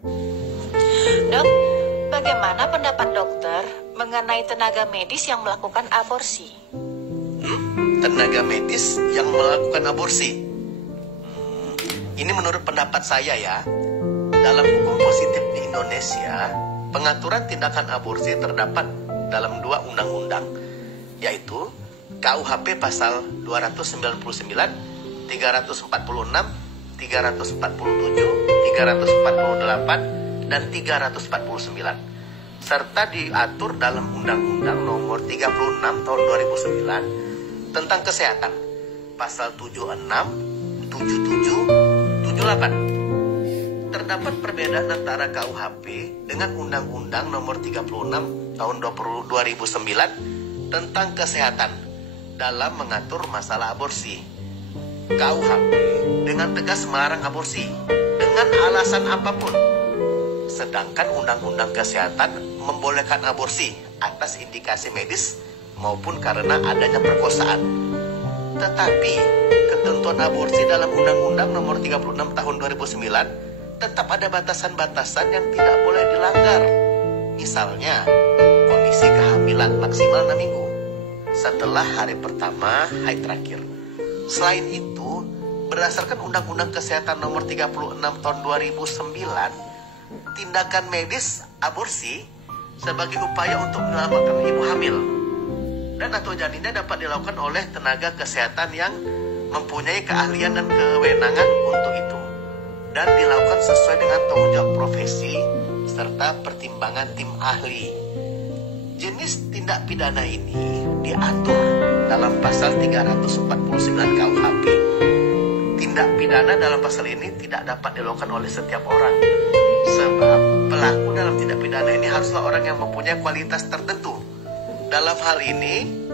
Dok, bagaimana pendapat dokter mengenai tenaga medis yang melakukan aborsi? Tenaga medis yang melakukan aborsi. Ini menurut pendapat saya ya. Dalam hukum positif di Indonesia, pengaturan tindakan aborsi terdapat dalam 2 undang-undang, yaitu KUHP pasal 299, 346, 347, 348, dan 349, serta diatur dalam Undang-Undang Nomor 36 Tahun 2009 tentang Kesehatan, pasal 76, 77, 78. Terdapat perbedaan antara KUHP dengan Undang-Undang Nomor 36 Tahun 2009 tentang Kesehatan dalam mengatur masalah aborsi. KUHP dengan tegas melarang aborsi dengan alasan apapun, sedangkan Undang-Undang Kesehatan membolehkan aborsi atas indikasi medis maupun karena adanya perkosaan. Tetapi ketentuan aborsi dalam Undang-Undang Nomor 36 Tahun 2009 tetap ada batasan-batasan yang tidak boleh dilanggar. Misalnya, kondisi kehamilan maksimal 6 minggu setelah hari pertama haid terakhir. Selain itu, berdasarkan Undang-Undang Kesehatan Nomor 36 Tahun 2009, tindakan medis aborsi sebagai upaya untuk menyelamatkan ibu hamil dan atau janinnya dapat dilakukan oleh tenaga kesehatan yang mempunyai keahlian dan kewenangan untuk itu, dan dilakukan sesuai dengan tanggung jawab profesi serta pertimbangan tim ahli. Jenis tindak pidana ini diatur dalam pasal 349 KUHP. Tindak pidana dalam pasal ini tidak dapat dilakukan oleh setiap orang, sebab pelaku dalam tindak pidana ini haruslah orang yang mempunyai kualitas tertentu. Dalam hal ini,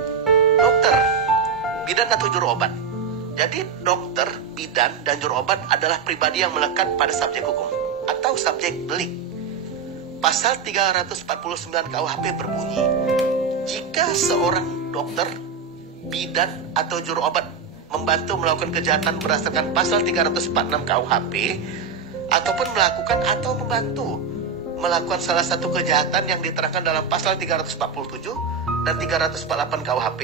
dokter, bidan atau juru obat. Jadi dokter, bidan, dan juru obat adalah pribadi yang melekat pada subjek hukum atau subjek delik. Pasal 349 KUHP berbunyi, jika seorang dokter, bidan, atau juru obat membantu melakukan kejahatan berdasarkan pasal 346 KUHP, ataupun melakukan atau membantu melakukan salah satu kejahatan yang diterangkan dalam pasal 347 dan 348 KUHP,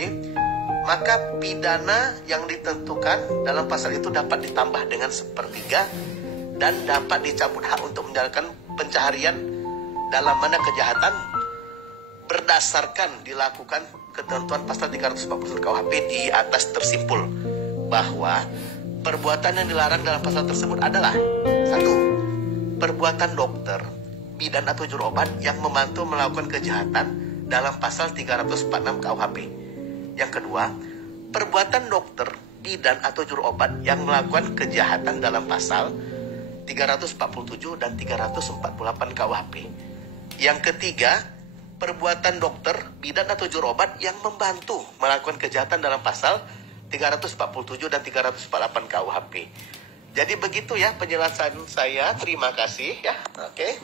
maka pidana yang ditentukan dalam pasal itu dapat ditambah dengan 1/3 dan dapat dicabut hak untuk menjalankan pencaharian dalam mana kejahatan berdasarkan dilakukan ketentuan pasal 340 KUHP. Di atas tersimpul bahwa perbuatan yang dilarang dalam pasal tersebut adalah: 1. Perbuatan dokter, bidan atau juru obat yang membantu melakukan kejahatan dalam pasal 346 KUHP. Yang kedua, perbuatan dokter, bidan atau juru obat yang melakukan kejahatan dalam pasal 347 dan 348 KUHP. Yang ketiga, perbuatan dokter, bidan atau juru obat yang membantu melakukan kejahatan dalam pasal 347 dan 348 KUHP. Jadi begitu ya penjelasan saya. Terima kasih ya. Oke.